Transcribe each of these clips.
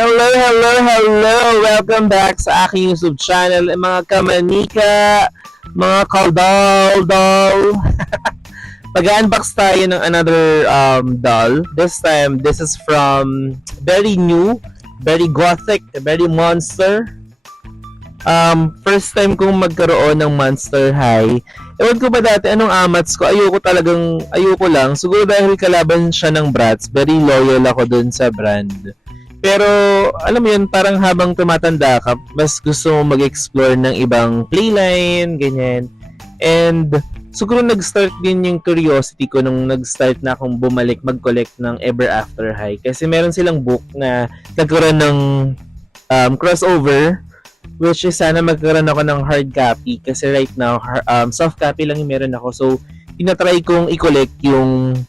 Hello, hello, hello! Welcome back sa aking YouTube channel, mga kamanika, mga kaldol. Mag-unbox tayo ng another doll. This time, this is from very new, very gothic, very monster. First time kong magkaroon ng Monster High. Ewan ko ba dati anong amats ko, ayoko lang. Siguro dahil kalaban siya ng Bratz, very loyal ako dun sa brand. Pero, alam mo yun, parang habang tumatanda ka, mas gusto mo mag-explore ng ibang playline, ganyan. And, siguro nag-start din yung curiosity ko nung nag-start na akong bumalik mag-collect ng Ever After High. Kasi meron silang book na nagkaroon ng crossover, which is sana magkaroon ako ng hard copy. Kasi right now, soft copy lang yung meron ako. So, tinatry kong i-collect yung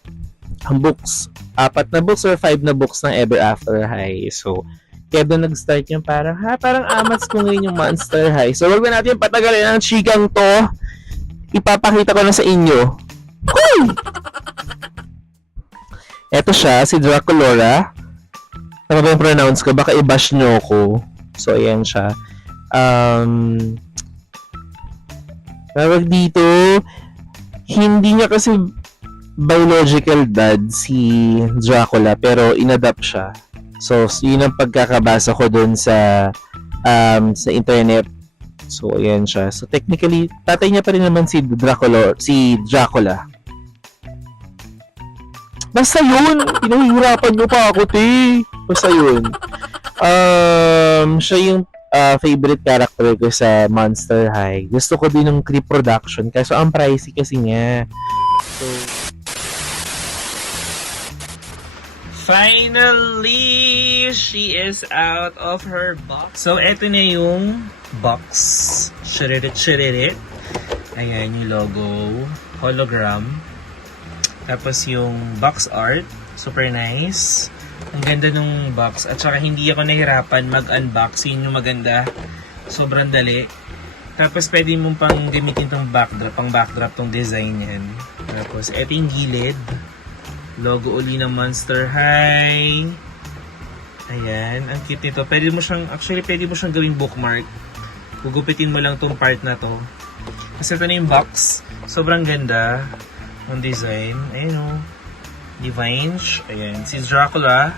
books. 4 na books or 5 na books ng Ever After High. So, kaya doon nag-start yung parang amats ko ngayon yung Monster High. So, wag na natin patagalin ang chikang to. Ipapakita ko na sa inyo. Woo! Eto siya, si Draculora. Ano ba yung pronounce ko? Baka i-bash nyo ko. So, ayan siya. Tawag dito, hindi niya kasi biological dad si Dracula pero inadapt siya. So yun ang pagkakabasa ko dun sa internet. So ayan siya. So technically tatay niya pa rin naman si Dracula. Basta yun, pinahihirapan nyo pa ako, te. Basta yun. Siya yung favorite character ko sa Monster High. Gusto ko din ng Creep Production kaso ang pricey kasi niya. So finally, she is out of her box. So, eto na yung box. Shiririt. Ayan yung logo. Hologram. Tapos yung box art. Super nice. Ang ganda nung box. At saka hindi ako nahirapan mag-unbox. Yun yung maganda. Sobrang dali. Tapos pwede mong pang gamitin tong backdrop tong design yan. Tapos eto yung gilid. Logo uli ng Monster High. Ayan, ang cute nito. Pwede mo siyang gawing bookmark. Gugupitin mo lang tong part na to. Kasi ito na yung box. Sobrang ganda ng design. Ayan o. Divinge. Ayan, si Dracula.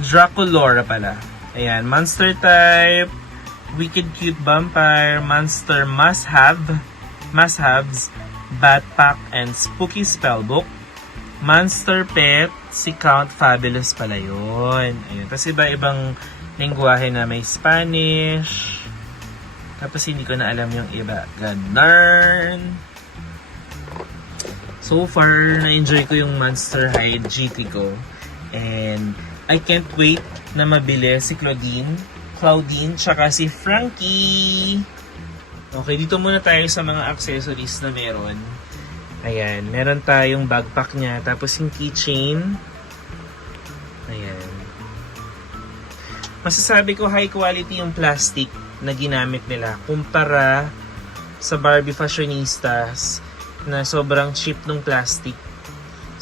Draculora pala. Ayan, monster type. Wicked cute vampire. Monster must-haves. Backpack and spooky spellbook. Monster Pet, si Count Fabulous pala yun. Ayun. Tapos iba-ibang lingwahe na may Spanish. Tapos hindi ko na alam yung iba. Ganun. So far, na-enjoy ko yung Monster High GT ko. And I can't wait na mabili si Claudine, tsaka si Frankie. Okay, dito muna tayo sa mga accessories na meron. Ayan, meron tayong backpack niya, tapos yung keychain. Ayan. Masasabi ko high quality yung plastic na ginamit nila kumpara sa Barbie Fashionistas na sobrang cheap nung plastic.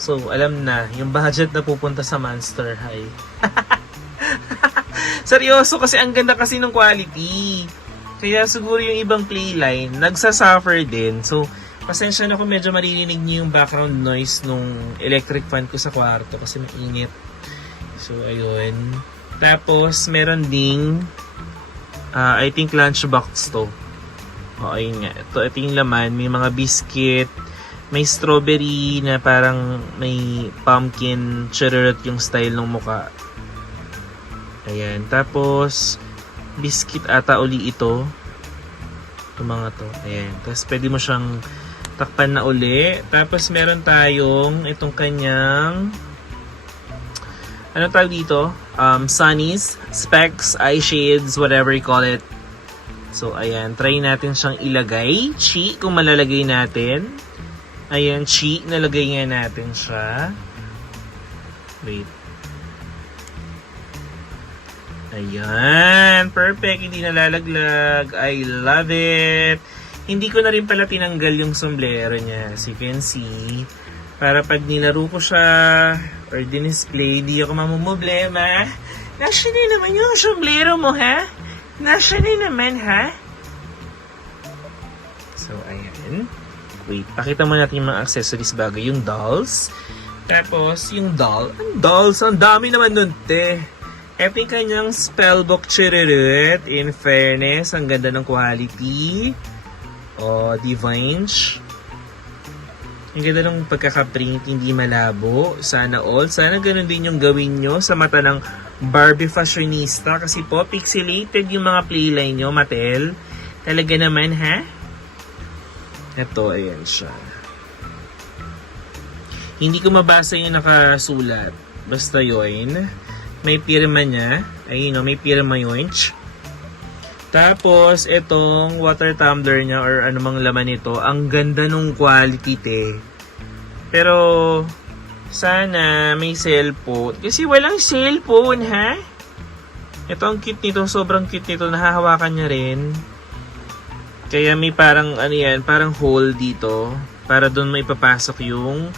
So, alam na, yung budget na pupunta sa Monster High. Seryoso, kasi ang ganda kasi ng quality. Kaya siguro yung ibang playline, nagsasuffer din. So, pasensya na kung medyo maririnig niyo yung background noise nung electric fan ko sa kwarto kasi mainit. So, ayun. Tapos, meron ding I think lunchbox to. O, ayun nga. Ito yung laman. May mga biscuit. May strawberry na parang may pumpkin cherry yung style ng muka. Ayan. Tapos, biscuit ata uli ito. Itong mga to. Ayan. Tapos, pwede mo siyang takpan na uli. Tapos meron tayong itong kanyang ano tawag dito? Sunnies, specs, eye shades, whatever you call it. So, ayan. Try natin siyang ilagay. Chi, kung malalagay natin. Ayan, chi. Nalagay nga natin siya. Wait. Ayan. Perfect. Hindi nalalaglag. I love it. Hindi ko na rin pala tinanggal yung sombrero niya. As you can see. Para pag nilaro ko siya or dinisplay, di ako mamumblema. Nasaan na naman yung sombrero mo, ha? Nasaan na naman, ha? So, ayan. Wait, pakita mo natin yung mga accessories bago. Yung dolls. Tapos, yung doll. Ang dolls, ang dami naman nun, te. Ito yung kanyang spellbook chiririt. In fairness, ang ganda ng quality. O, Divinch. Ang ganda ng pagkakaprint, hindi malabo. Sana all. Sana ganun din yung gawin nyo sa mata ng Barbie fashionista. Kasi po, pixelated yung mga playline nyo, Mattel. Talaga naman, ha? Ito, ayan siya. Hindi ko mabasa yung nakasulat. Basta yun. May pirma niya. Ayun, may pirma yun. Tapos, itong water tumbler niya or anumang laman nito, ang ganda nung quality, te. Pero, sana may cellphone. Kasi walang cellphone, ha? Ito ang cute nito. Sobrang cute nito. Nahahawakan niya rin. Kaya may parang, ano yan, parang hole dito. Para doon may papasok yung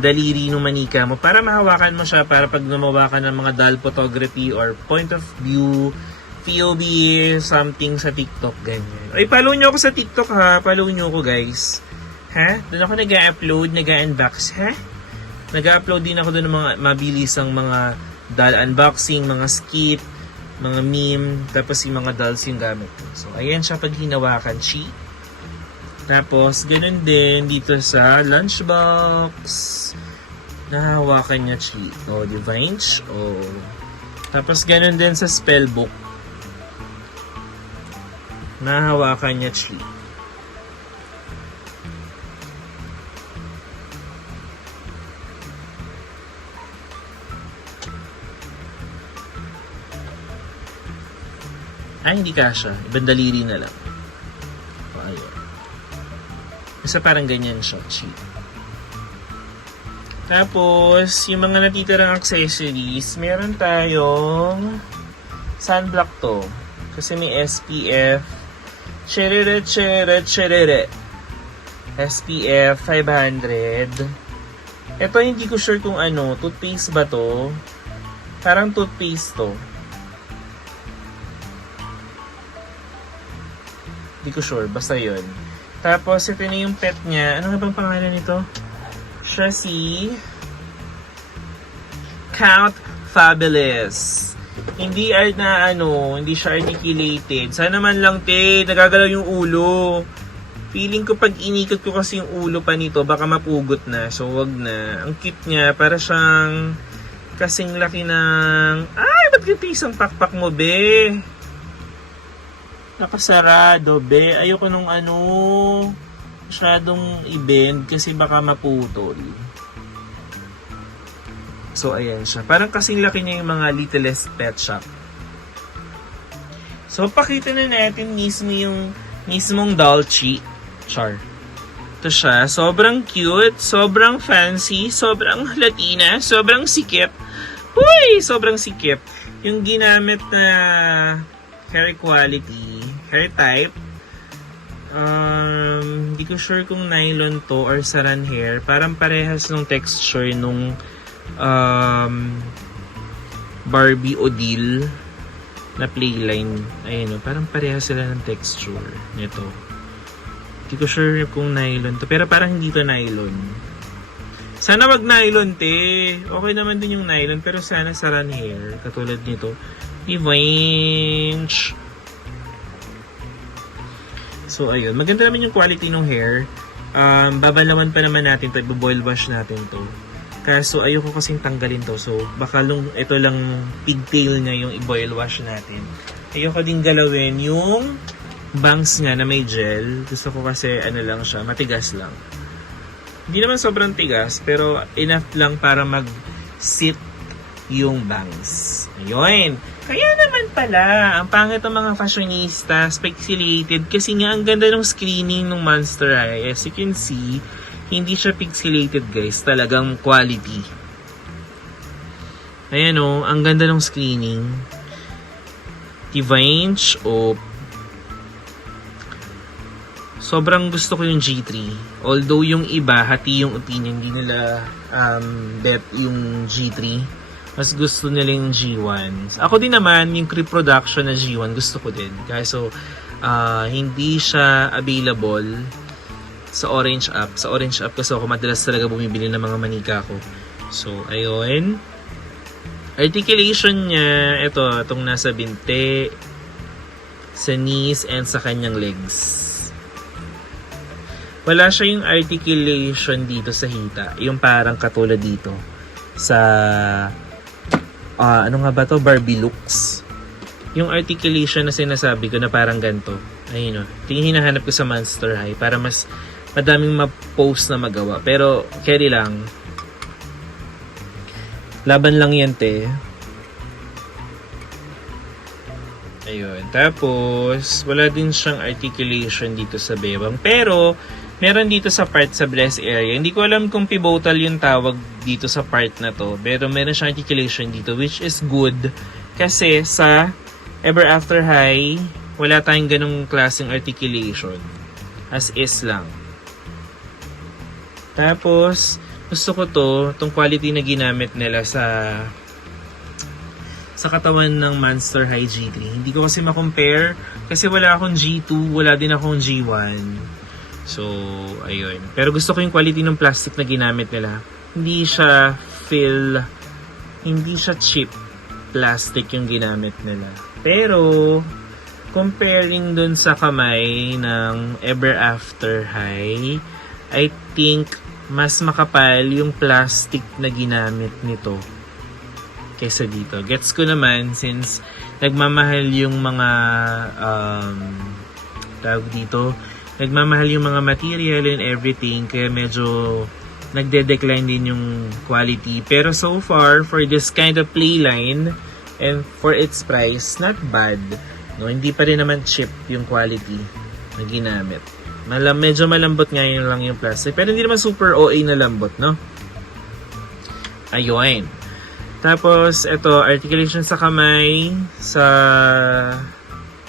daliri ng manika mo. Para mahawakan mo siya. Para pag gumawa ka ng mga doll photography or point of view, POV, something sa TikTok, ganyan. Ay, follow nyo ako sa TikTok, ha? Follow nyo ako, guys. Ha? Doon ako nag-upload, nag-unbox, ha? Nag-upload din ako doon ng mga mabilisang mga doll unboxing, mga skit, mga meme, tapos yung mga dolls yung gamit ko. So, ayan siya pag hinawakan, chi. Tapos, ganun din dito sa lunchbox. Nahawakan niya, chi. O, Divinch. O. Tapos, ganun din sa spellbook. Nahawakan niya, chi. Ay, hindi kasha. Ibang daliri na lang. O, ayun. Basta parang ganyan siya, chi. Tapos, yung mga natitirang accessories, meron tayong sunblock to. Kasi may SPF. Cherere. SPF 500. Ito, hindi ko sure kung ano. Toothpaste ba to? Parang toothpaste to. Hindi ko sure. Basta yun. Tapos, ito na yung pet niya. Ano nga bang pangalan nito? Siya si Count Fabulous. Hindi art na hindi siya articulated. Sana man lang, te, nagagalaw yung ulo. Feeling ko pag inikot ko kasi yung ulo pa nito, baka mapugot na. So, wag na. Ang cute niya, para siyang kasing laki ng... Ay, ba't yung pisang pakpak mo, be? Nakasarado, be. Ayoko nung masyadong i-bend kasi baka maputol. So, ayan siya. Parang kasing laki niya yung mga Littlest Pet Shop. So, pakita na natin mismo yung mismong Dolce. Char. Ito siya. Sobrang cute. Sobrang fancy. Sobrang Latina. Sobrang sikip. Uy! Sobrang sikip. Yung ginamit na hair quality, hair type, hindi ko sure kung nylon to or saran hair. Parang parehas ng texture nung Barbie Odile na playline. Ayun, parang parehas sila ng texture nito. Hindi ko sure kung nylon to, pero parang hindi to nylon. Sana wag nylon, te. Okay naman din yung nylon, pero sana saran hair katulad nito. Divinch. So, ayun. Maganda naman yung quality ng hair. Babalawan pa naman natin ito. Boil wash natin to. Kaso, ayoko kasing tanggalin to. So, baka ito lang pigtail niya yung i-boil wash natin. Ayoko din galawin yung bangs nga na may gel. Gusto ko kasi, lang siya, matigas lang. Hindi naman sobrang tigas, pero enough lang para mag-sit yung bangs. Ayun. Kaya naman pala, ang pangit ng mga fashionista, pixelated, kasi nga ang ganda ng screening ng Monster High. As you can see, hindi siya pixelated, guys. Talagang quality. Ayan o, ang ganda ng screening. Divinch o sobrang gusto ko yung G3. Although yung iba, hati yung opinion, hindi nila bet yung G3. mas gusto nila yung G1. Ako din naman, yung creep production na G1, gusto ko din. Kaso, hindi siya available sa Orange App. Sa Orange App kasi ako madalas talaga bumibili ng mga manika ko. So, ayun. Articulation niya, itong nasa binte, sa knees, and sa kanyang legs. Wala siya yung articulation dito sa hita. Yung parang katulad dito. Sa, ano nga ba to? Barbie looks. Yung articulation na sinasabi ko na parang ganito. Ayun o. Tingin hinahanap ko sa Monster High para mas madaming ma-post na magawa. Pero, carry lang. Laban lang yan, te. Ayun. Tapos, wala din siyang articulation dito sa bewang. Pero, meron dito sa part sa breast area. Hindi ko alam kung pivotal yung tawag dito sa part na to. Pero meron siyang articulation dito, which is good. Kasi sa Ever After High, wala tayong ganong klaseng articulation. As is lang. Tapos, gusto ko itong quality na ginamit nila sa katawan ng Monster High G3. Hindi ko kasi ma-compare kasi wala akong G2, wala din akong G1. So, ayun. Pero gusto ko yung quality ng plastic na ginamit nila. Hindi siya cheap plastic yung ginamit nila. Pero, comparing dun sa kamay ng Ever After High, I think mas makapal yung plastic na ginamit nito kaysa dito. Gets ko naman since nagmamahal yung mga tawag dito, nagmamahal yung mga material and everything, kaya medyo nagde-decline din yung quality. Pero so far, for this kind of play line and for its price, not bad. No, hindi pa rin naman cheap yung quality na ginamit. Medyo malambot nga yun lang yung plastic. Pero hindi naman super OA na lambot, no? Ayun. Tapos, ito, articulation sa kamay, sa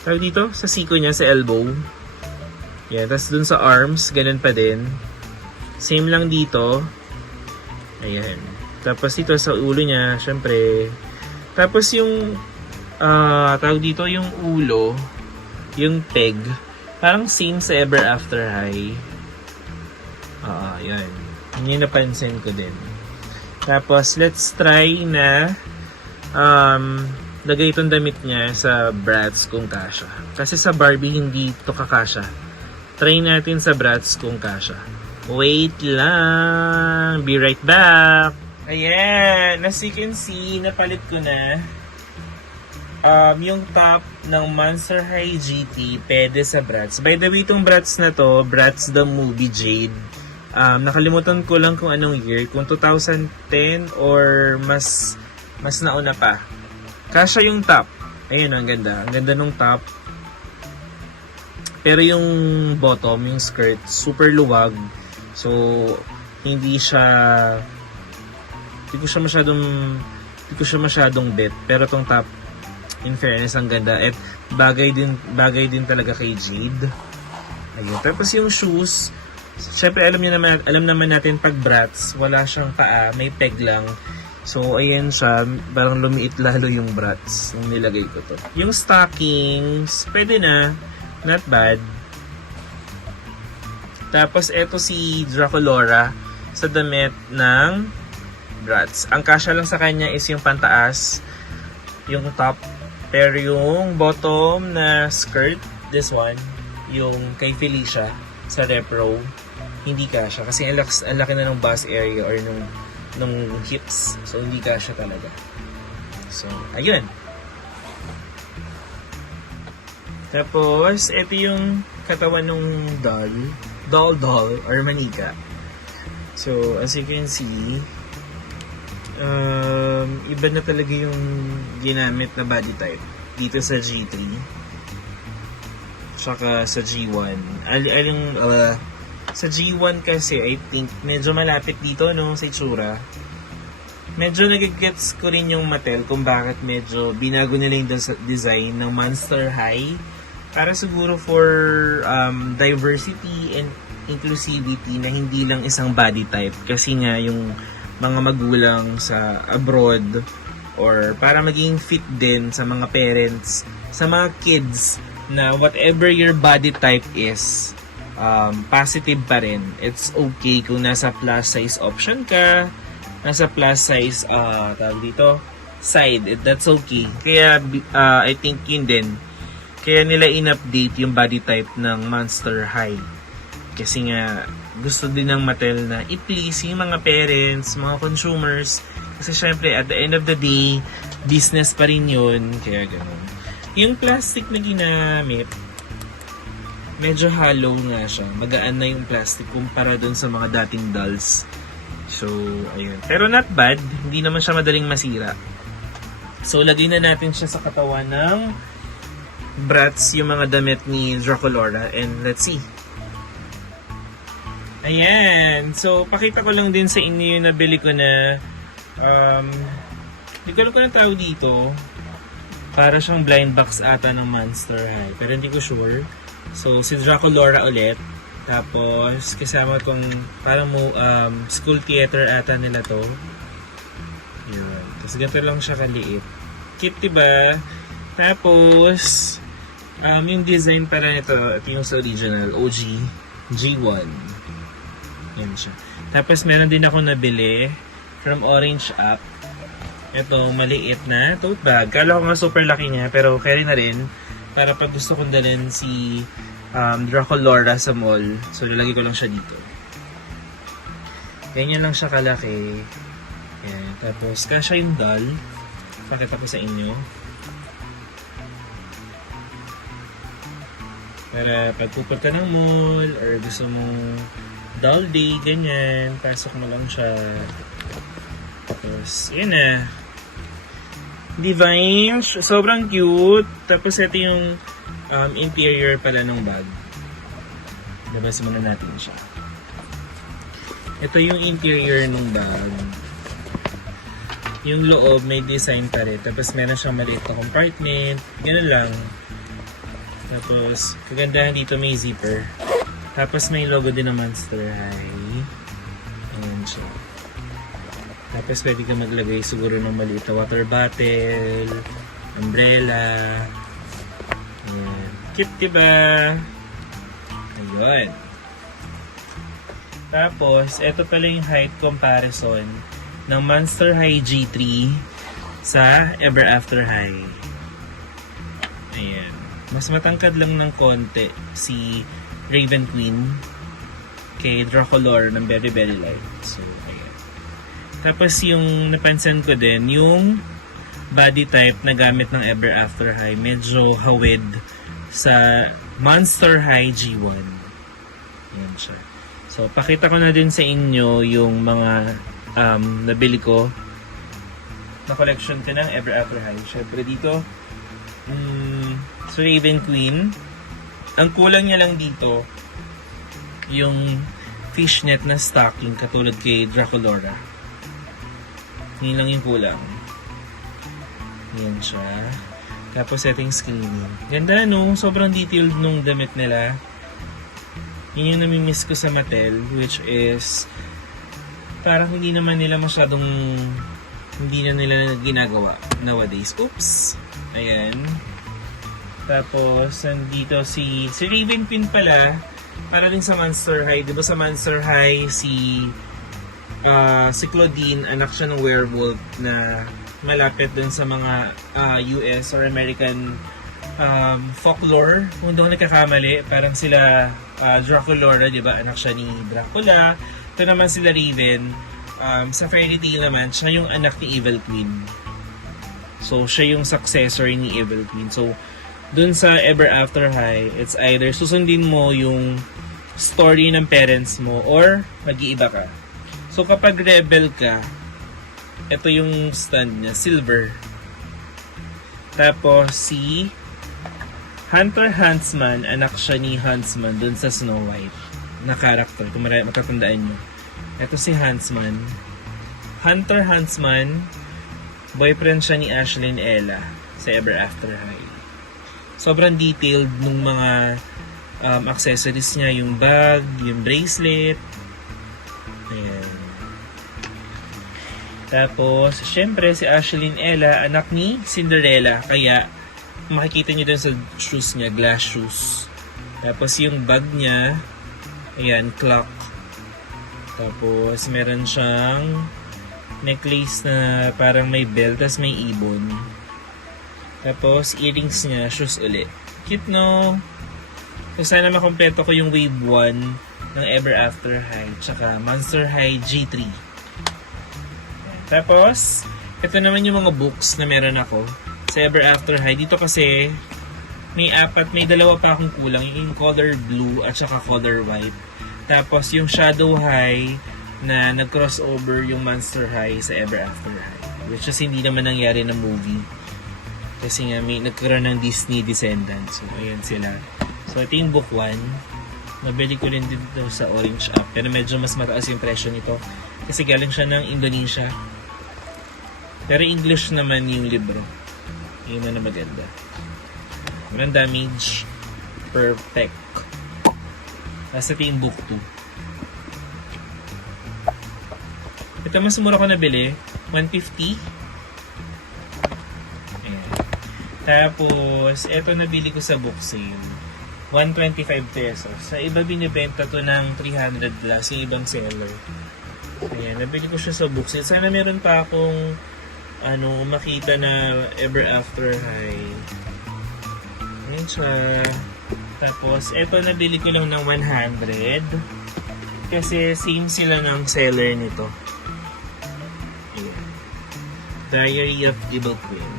tawag dito, sa siko niya, sa elbow. Yeah, tapos dun sa arms, ganun pa din. Same lang dito. Ayan. Tapos dito sa ulo niya, syempre. Tapos yung, tawag dito, yung ulo, yung peg, parang same sa Ever After High. Yan. Yun yung napansin ko din. Tapos, let's try na lagay itong damit niya sa Bratz kung kasha. Kasi sa Barbie, hindi ito kakasha. Try natin sa Bratz kung kasha. Wait lang. Be right back. Ayan. As you can see, napalit ko na yung top ng Monster High GT pwede sa Bratz. By the way, itong Bratz na to, Bratz the Movie Jade. Nakalimutan ko lang kung anong year. Kung 2010 or mas nauna pa. Kasha yung top. Ayun, ang ganda. Ang ganda nung top. Pero yung bottom, yung skirt, super luwag. So, hindi ko siya masyadong bet. Pero tong top, in fairness, ang ganda. At bagay din talaga kay Jade. Ayun. Tapos yung shoes, syempre alam naman natin pag Bratz, wala siyang paa, may peg lang. So, ayan siya. Parang lumiit lalo yung Bratz nung nilagay ko to. Yung stockings, pwede na. Not bad. Tapos, eto si Draculora sa damit ng Bratz. Ang kasya lang sa kanya is yung pantaas, yung top. Pero yung bottom na skirt, this one, yung kay Felicia sa Repro, hindi kasya. Kasi ang laki na ng bust area or nung hips. So, hindi kasya talaga. So, ayun. Tapos, ito yung katawan ng doll or manika. So, as you can see, iba na talaga yung ginamit na body type dito sa G3 saka sa G1. Sa G1 kasi, I think, medyo malapit dito, no, sa itsura. Medyo nagigets ko rin yung Mattel kung bakit medyo binago nila yung design ng Monster High. Para siguro for diversity and inclusivity na hindi lang isang body type. Kasi nga yung mga magulang sa abroad or para maging fit din sa mga parents, sa mga kids na whatever your body type is, positive pa rin. It's okay kung nasa plus size option ka, nasa plus size tawag dito, side, that's okay. Kaya I think yun din, kaya nila in-update yung body type ng Monster High. Kasi nga, gusto din ng Mattel na i-please yung mga parents, mga consumers. Kasi syempre, at the end of the day, business pa rin yun. Kaya gano'n. Yung plastic na ginamit, medyo hollow nga siya. Magaan na yung plastic kumpara dun sa mga dating dolls. So, ayun. Pero not bad. Hindi naman siya madaling masira. So, lagay na natin siya sa katawan ng Bratz, yung mga damit ni Draculora. And let's see. Ayan. So, pakita ko lang din sa inyo yung nabili ko na hindi ko alam kung anong tawag dito. Para siyang blind box ata ng Monster High. Pero hindi ko sure. So, si Draculora ulit. Tapos, kasama tong parang school theater ata nila to. Yun. Tapos, ganito lang siya kaliit. Cute, diba? Tapos, yung design para nito, ito yung sa original, OG, G1. Yan siya. Tapos, meron din ako nabili from Orange App. Ito, maliit na tote bag. Kala ko nga super laki niya, pero carry na rin. Para pag gusto kong dalhin si Draculora sa mall. So, nilagay ko lang siya dito. Ganyan lang siya kalaki. Yan. Tapos, kasya yung doll. Pakita ko sa inyo. Para pag pupunta ng mall or gusto mong doll day, ganyan. Pasok mo lang siya. Tapos, yun na. Divine. Sobrang cute. Tapos, ito yung interior pala ng bag. Labas muna natin siya. Ito yung interior ng bag. Yung loob may design pa rin. Tapos meron siyang maliit na compartment. Ganun lang. Tapos kagandahan dito may zipper. Tapos may logo din ng Monster High. Ayan siya. Tapos pwede ka maglagay siguro ng maliit na water bottle, umbrella. Ayan. Cute, diba? Ayun. Tapos, ito pala yung height comparison ng Monster High G3 sa Ever After High. Ayan. Mas matangkad lang ng konti si Raven Queen kay Draculora ng Very Very Light. So, ayan. Tapos, yung napansin ko din, yung body type na gamit ng Ever After High, medyo hawid sa Monster High G1. Yan siya. So, pakita ko na din sa inyo yung mga nabili ko na collection ko ng Ever After High. Syempre dito, so Raven Queen. Ang kulang niya lang dito, yung fishnet na stocking katulad kay Draculora. Yun lang yung kulang. Yan siya. Tapos ito yung skinny. Ganda no? Sobrang detailed nung damit nila. Yun yung namimiss ko sa Mattel, which is parang hindi naman nila masyadong hindi na nila ginagawa nowadays. Oops! Ayan. Tapos, nandito si Raven Queen pala, para din sa Monster High. Diba sa Monster High, si Claudine, anak siya ng werewolf na malapit dun sa mga US or American folklore. Kung doon nagkakamali, parang sila Draculora, di ba? Anak siya ni Dracula. Ito naman sila Raven. Sa fairy tale naman, siya yung anak ni Evil Queen. So, siya yung successor ni Evil Queen. So, dun sa Ever After High, it's either susundin mo yung story ng parents mo or mag-iiba ka. So, kapag rebel ka, ito yung stand niya, silver. Tapos, si Hunter Huntsman, anak siya ni Huntsman dun sa Snow White na character, kung matatandaan nyo. Ito si Huntsman. Hunter Huntsman, boyfriend siya ni Ashlyn Ella sa Ever After High. Sobrang detailed nung mga accessories niya, yung bag, yung bracelet. Ayan. Tapos, syempre, si Ashlyn Ella, anak ni Cinderella. Kaya, makikita niyo dun sa shoes niya, glass shoes. Tapos, yung bag niya, ayan, clock. Tapos, meron siyang necklace na parang may bell, tapos may ibon. Tapos, earrings niya, shoes ulit. Cute, no? So, sana makompleto ko yung Wave 1 ng Ever After High, tsaka Monster High G3. Tapos, ito naman yung mga books na meron ako sa Ever After High. Dito kasi, may dalawa pa akong kulang. Yung color blue at saka color white. Tapos, yung Shadow High na nag-crossover yung Monster High sa Ever After High. Which is hindi naman nangyari na movie. Kasi nga, may nagkaroon ng Disney Descendants. So, ayan sila. So, ito yung book 1. Nabili ko rin dito sa Orange App. Pero medyo mas mataas yung presyo nito. Kasi galing siya ng Indonesia. Pero English naman yung libro. Yun na maganda. Walang damage. Perfect. Nasa ito yung book 2. Ito mas mura ko nabili. 150. Ayan. Tapos, ito nabili ko sa book sale. 125 pesos. Sa iba binibenta to ng 300 plus, yung ibang seller. Ayan, nabili ko siya sa book sale. Sana meron pa akong makita na Ever After High. Ayan siya. Tapos, eto nabili ko lang ng 100. Kasi same sila ng seller nito. Ayan. Diary of Evil Queen.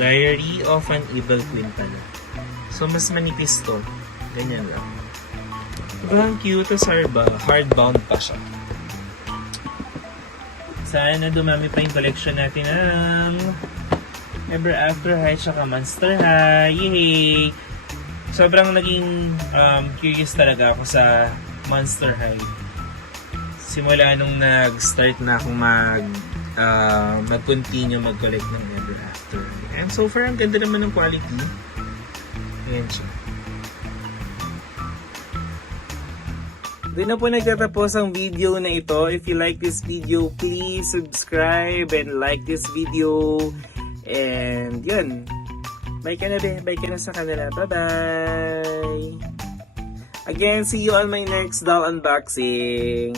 Diary of an Evil Queen pala. So, mas manipis to. Ganyan lang. Diba ang cute? Tapos hardbound pa siya. Sana dumami pa yung collection natin ng Ever After High tsaka Monster High. Yay! Sobrang naging curious talaga ako sa Monster High. Simula nung nag-start na akong mag-continue mag-collect ng Ever After High. And so far, ang ganda naman ng quality. Ayan siya. Doon na po nagtatapos ang video na ito. If you like this video, please subscribe and like this video. And yun. Bye ka na be. Bye ka na sa kanila. Bye-bye. Again, see you on my next doll unboxing.